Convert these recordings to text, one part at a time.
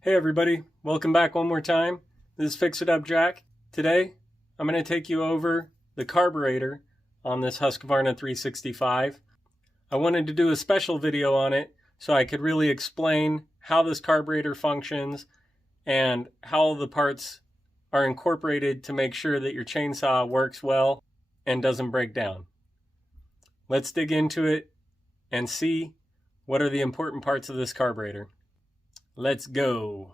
Hey everybody, welcome back one more time. This is Fix It Up Jack. Today, I'm going to take you over the carburetor on this Husqvarna 365. I wanted to do a special video on it so I could really explain how this carburetor functions and how all the parts are incorporated to make sure that your chainsaw works well and doesn't break down. Let's dig into it and see what are the important parts of this carburetor. Let's go.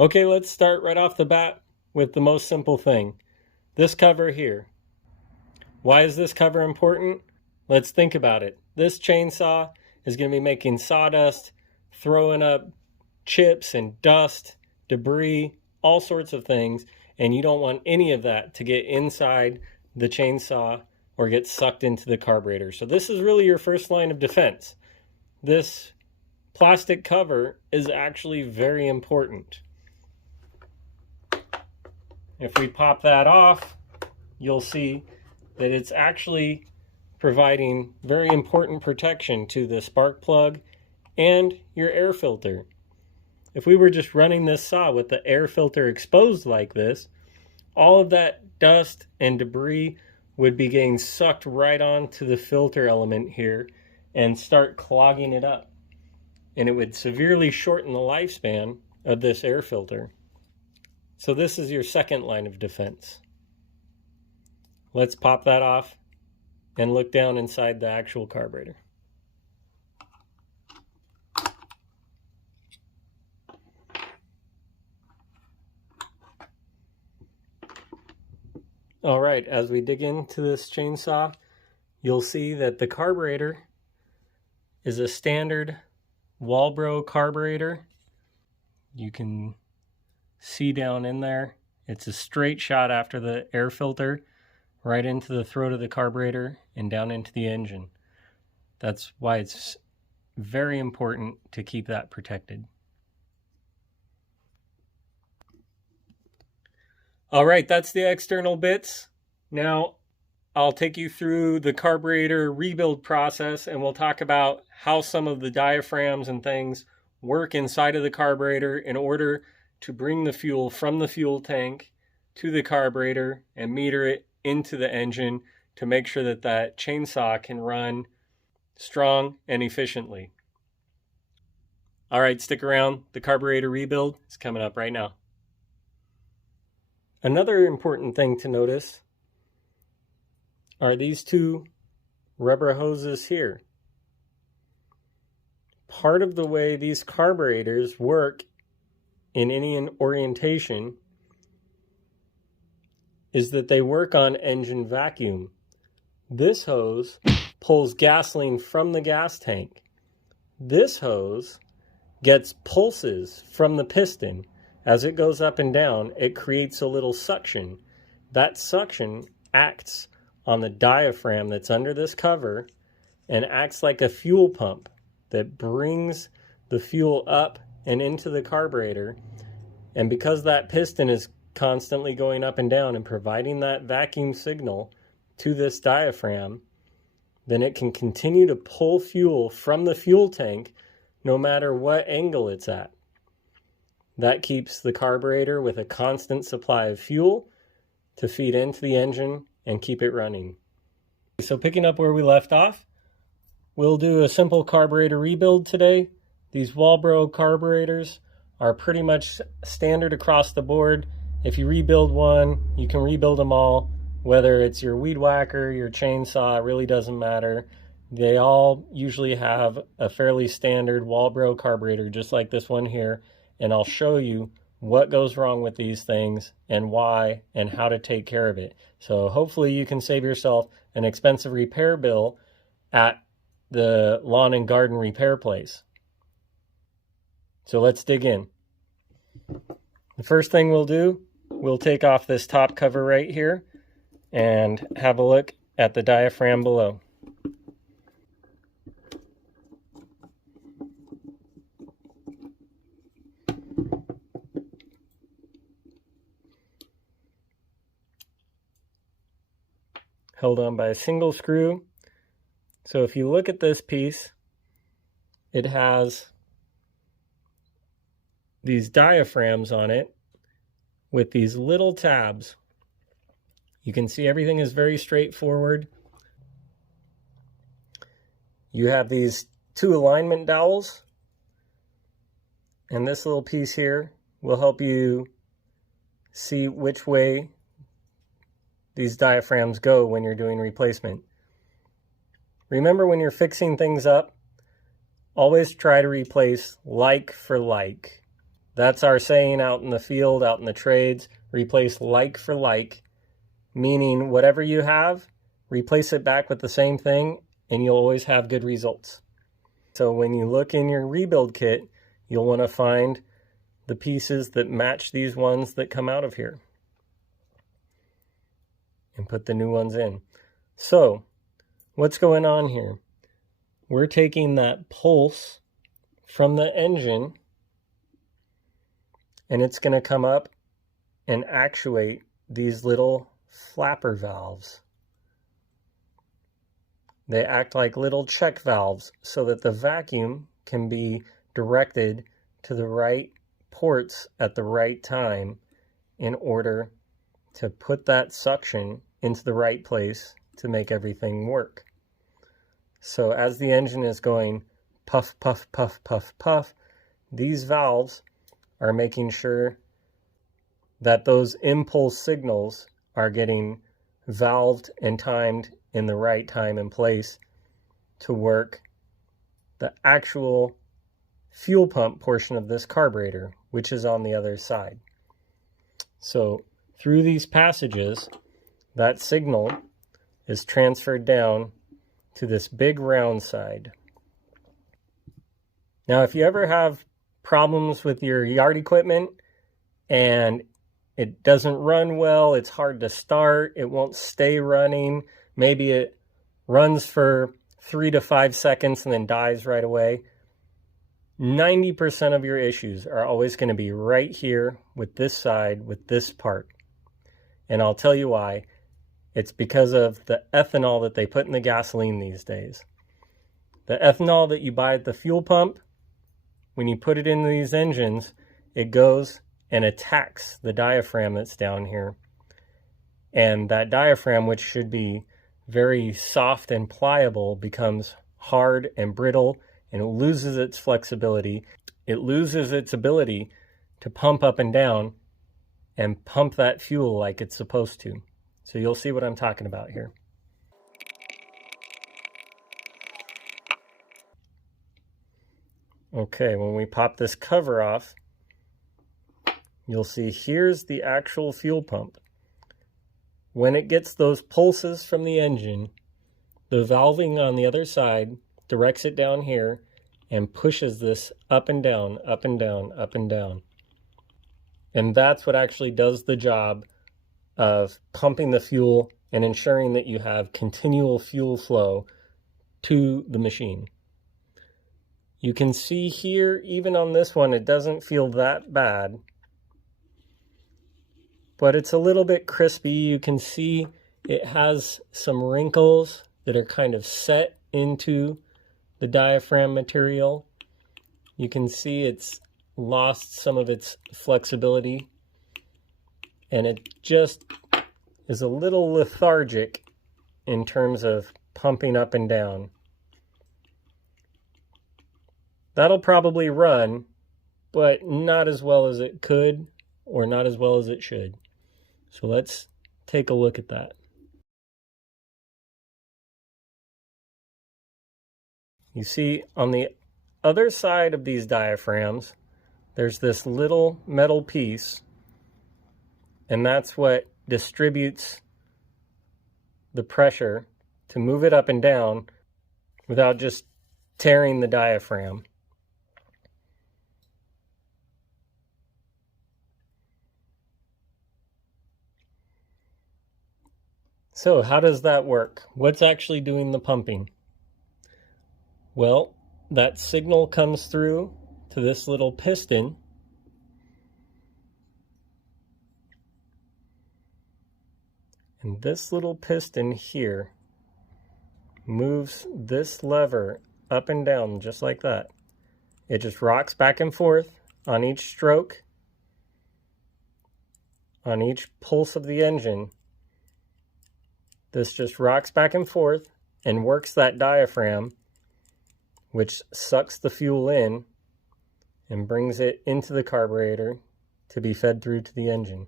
Okay, let's start right off the bat with the most simple thing. This cover here. Why is this cover important? Let's think about it. This chainsaw is going to be making sawdust, throwing up chips and dust, debris, all sorts of things, and you don't want any of that to get inside the chainsaw or get sucked into the carburetor. So this is really your first line of defense. This plastic cover is actually very important. If we pop that off, you'll see that it's actually providing very important protection to the spark plug and your air filter. If we were just running this saw with the air filter exposed like this, all of that dust and debris would be getting sucked right onto the filter element here and start clogging it up. And it would severely shorten the lifespan of this air filter. So this is your second line of defense. Let's pop that off and look down inside the actual carburetor. All right, as we dig into this chainsaw, you'll see that the carburetor is a standard Walbro carburetor. You can see down in there, it's a straight shot after the air filter, right into the throat of the carburetor and down into the engine. That's why it's very important to keep that protected. All right, that's the external bits. Now, I'll take you through the carburetor rebuild process and we'll talk about how some of the diaphragms and things work inside of the carburetor in order to bring the fuel from the fuel tank to the carburetor and meter it into the engine to make sure that that chainsaw can run strong and efficiently. All right, stick around. The carburetor rebuild is coming up right now. Another important thing to notice are these two rubber hoses here. Part of the way these carburetors work in any orientation is that they work on engine vacuum. This hose pulls gasoline from the gas tank. This hose gets pulses from the piston. As it goes up and down, it creates a little suction. That suction acts on the diaphragm that's under this cover and acts like a fuel pump that brings the fuel up and into the carburetor. And because that piston is constantly going up and down and providing that vacuum signal to this diaphragm, then it can continue to pull fuel from the fuel tank no matter what angle it's at. That keeps the carburetor with a constant supply of fuel to feed into the engine and keep it running. So picking up where we left off, we'll do a simple carburetor rebuild today. These Walbro carburetors are pretty much standard across the board. If you rebuild one, you can rebuild them all. Whether it's your weed whacker, your chainsaw, it really doesn't matter. They all usually have a fairly standard Walbro carburetor, just like this one here. And I'll show you what goes wrong with these things and why and how to take care of it. So hopefully you can save yourself an expensive repair bill at the lawn and garden repair place. So let's dig in. The first thing we'll do, we'll take off this top cover right here and have a look at the diaphragm below. held on by a single screw. So if you look at this piece, it has these diaphragms on it with these little tabs. You can see everything is very straightforward. You have these 2 alignment dowels, and this little piece here will help you see which way these diaphragms go when you're doing replacement. Remember, when you're fixing things up, always try to replace like for like. That's our saying out in the field, out in the trades. Replace like for like, meaning whatever you have, replace it back with the same thing, and you'll always have good results. So when you look in your rebuild kit, you'll want to find the pieces that match these ones that come out of here and put the new ones in. So what's going on here? We're taking that pulse from the engine, and it's going to come up and actuate these little flapper valves. They act like little check valves so that the vacuum can be directed to the right ports at the right time in order to put that suction into the right place to make everything work. So as the engine is going puff, puff, puff, puff, puff, these valves are making sure that those impulse signals are getting valved and timed in the right time and place to work the actual fuel pump portion of this carburetor, which is on the other side. So through these passages, that signal is transferred down to this big round side. Now, if you ever have problems with your yard equipment and it doesn't run well, it's hard to start, it won't stay running, maybe it runs for 3 to 5 seconds and then dies right away, 90% of your issues are always going to be right here with this side, with this part. And I'll tell you why. It's because of the ethanol that they put in the gasoline these days. The ethanol that you buy at the fuel pump, when you put it in these engines, it goes and attacks the diaphragm that's down here. And that diaphragm, which should be very soft and pliable, becomes hard and brittle, and it loses its flexibility. It loses its ability to pump up and down and pump that fuel like it's supposed to. So you'll see what I'm talking about here. Okay, when we pop this cover off, you'll see here's the actual fuel pump. When it gets those pulses from the engine, the valving on the other side directs it down here and pushes this up and down, up and down, up and down. And that's what actually does the job of pumping the fuel and ensuring that you have continual fuel flow to the machine. You can see here, even on this one, it doesn't feel that bad, but it's a little bit crispy. You can see it has some wrinkles that are kind of set into the diaphragm material. You can see it's lost some of its flexibility, and it just is a little lethargic in terms of pumping up and down. That'll probably run, but not as well as it could or not as well as it should. So let's take a look at that. You see on the other side of these diaphragms, there's this little metal piece, and that's what distributes the pressure to move it up and down without just tearing the diaphragm. So how does that work? What's actually doing the pumping? Well, that signal comes through to this little piston, And this little piston here moves this lever up and down just like that. It just rocks back and forth on each stroke, on each pulse of the engine. This just rocks back and forth and works that diaphragm, which sucks the fuel in and brings it into the carburetor to be fed through to the engine.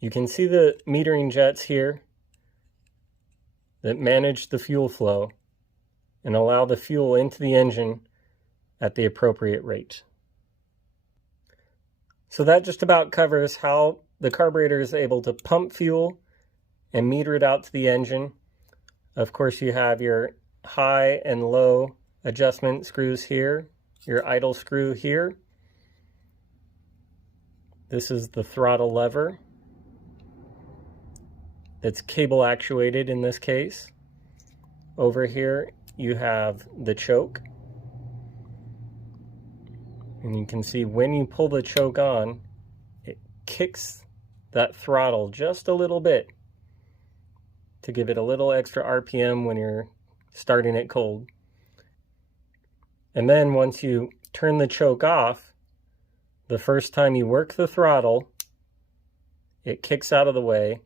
You can see the metering jets here that manage the fuel flow and allow the fuel into the engine at the appropriate rate. So that just about covers how the carburetor is able to pump fuel and meter it out to the engine. Of course, you have your high and low adjustment screws here, your idle screw here. This is the throttle lever. It's cable actuated in this case. Over here you have the choke. And you can see when you pull the choke on, it kicks that throttle just a little bit to give it a little extra RPM when you're starting it cold. And then once you turn the choke off, the first time you work the throttle, it kicks out of the way,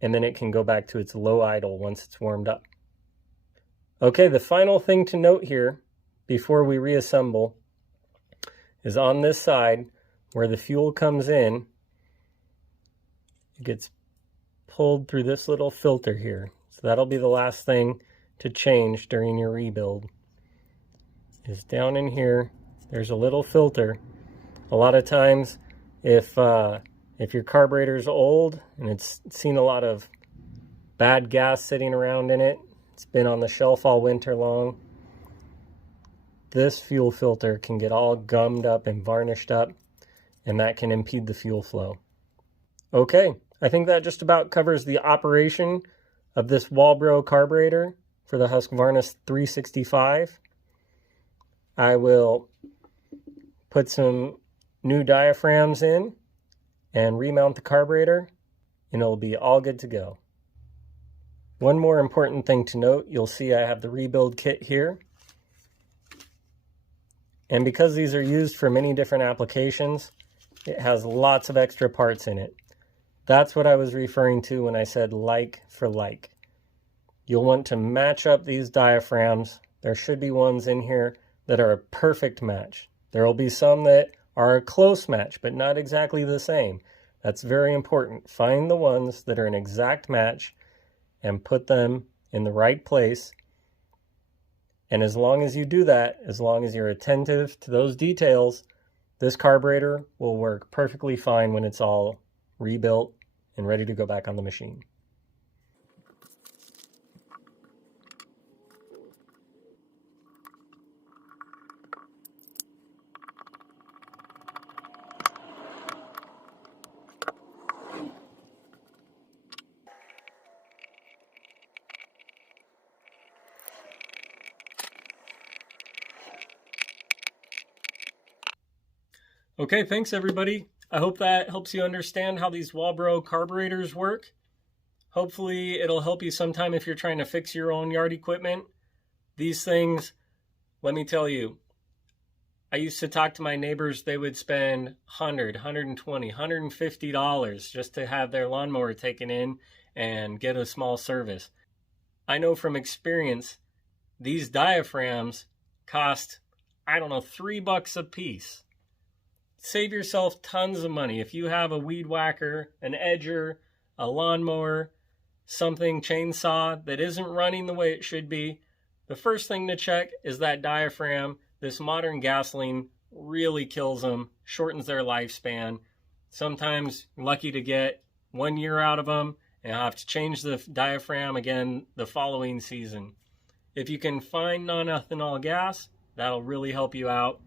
and then it can go back to its low idle once it's warmed up. Okay, the final thing to note here before we reassemble is on this side where the fuel comes in, it gets pulled through this little filter here. So that'll be the last thing to change during your rebuild. Is down in here, there's a little filter. A lot of times, if your carburetor's old and it's seen a lot of bad gas sitting around in it, it's been on the shelf all winter long, this fuel filter can get all gummed up and varnished up, and that can impede the fuel flow. Okay, I think that just about covers the operation of this Walbro carburetor for the Husqvarna 365. I will put some new diaphragms in and remount the carburetor, and it'll be all good to go. One more important thing to note, you'll see I have the rebuild kit here. And because these are used for many different applications, it has lots of extra parts in it. That's what I was referring to when I said like for like. You'll want to match up these diaphragms. There should be ones in here that are a perfect match. There will be some that are a close match, but not exactly the same. That's very important. Find the ones that are an exact match and put them in the right place. And as long as you do that, as long as you're attentive to those details, this carburetor will work perfectly fine when it's all rebuilt and ready to go back on the machine. Okay, thanks everybody. I hope that helps you understand how these Walbro carburetors work. Hopefully it'll help you sometime if you're trying to fix your own yard equipment. These things, let me tell you, I used to talk to my neighbors, they would spend $100, $120, $150 just to have their lawnmower taken in and get a small service. I know from experience, these diaphragms cost, I don't know, $3 a piece. Save yourself tons of money. If you have a weed whacker, an edger, a lawnmower, something, chainsaw that isn't running the way it should be, the first thing to check is that diaphragm. This modern gasoline really kills them, shortens their lifespan. Sometimes you're lucky to get 1 year out of them, and I'll have to change the diaphragm again the following season. If you can find non-ethanol gas, that'll really help you out.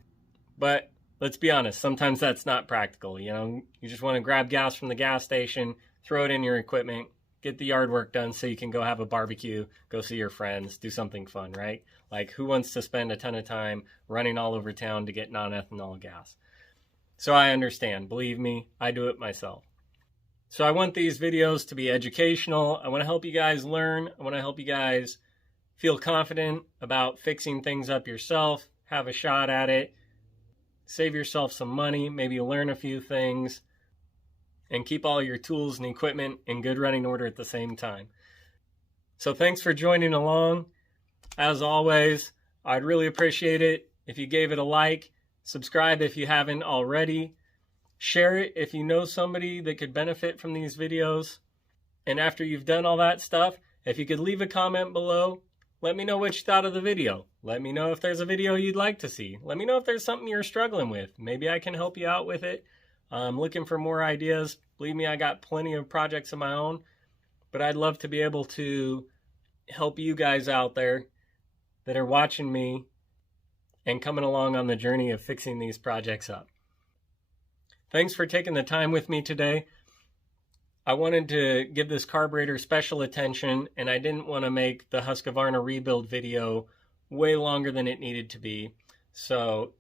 But let's be honest, sometimes that's not practical. You know, you just want to grab gas from the gas station, throw it in your equipment, get the yard work done so you can go have a barbecue, go see your friends, do something fun, right? Like, who wants to spend a ton of time running all over town to get non-ethanol gas? So I understand. Believe me, I do it myself. So I want these videos to be educational. I want to help you guys learn. I want to help you guys feel confident about fixing things up yourself, have a shot at it, save yourself some money, maybe learn a few things, and keep all your tools and equipment in good running order at the same time. So thanks for joining along. As always, I'd really appreciate it if you gave it a like, subscribe if you haven't already, share it if you know somebody that could benefit from these videos. And after you've done all that stuff, if you could leave a comment below, let me know what you thought of the video. Let me know if there's a video you'd like to see. Let me know if there's something you're struggling with. Maybe I can help you out with it. I'm looking for more ideas. Believe me, I got plenty of projects of my own, but I'd love to be able to help you guys out there that are watching me and coming along on the journey of fixing these projects up. Thanks for taking the time with me today. I wanted to give this carburetor special attention, and I didn't want to make the Husqvarna rebuild video way longer than it needed to be. So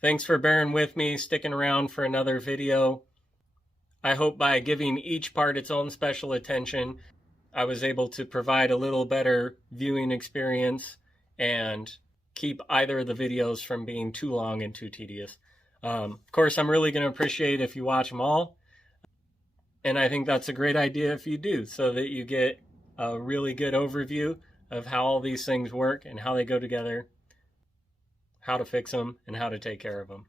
thanks for bearing with me, sticking around for another video. I hope by giving each part its own special attention, I was able to provide a little better viewing experience and keep either of the videos from being too long and too tedious. Of course, I'm really going to appreciate if you watch them all. And I think that's a great idea if you do, so that you get a really good overview of how all these things work and how they go together, how to fix them, and how to take care of them.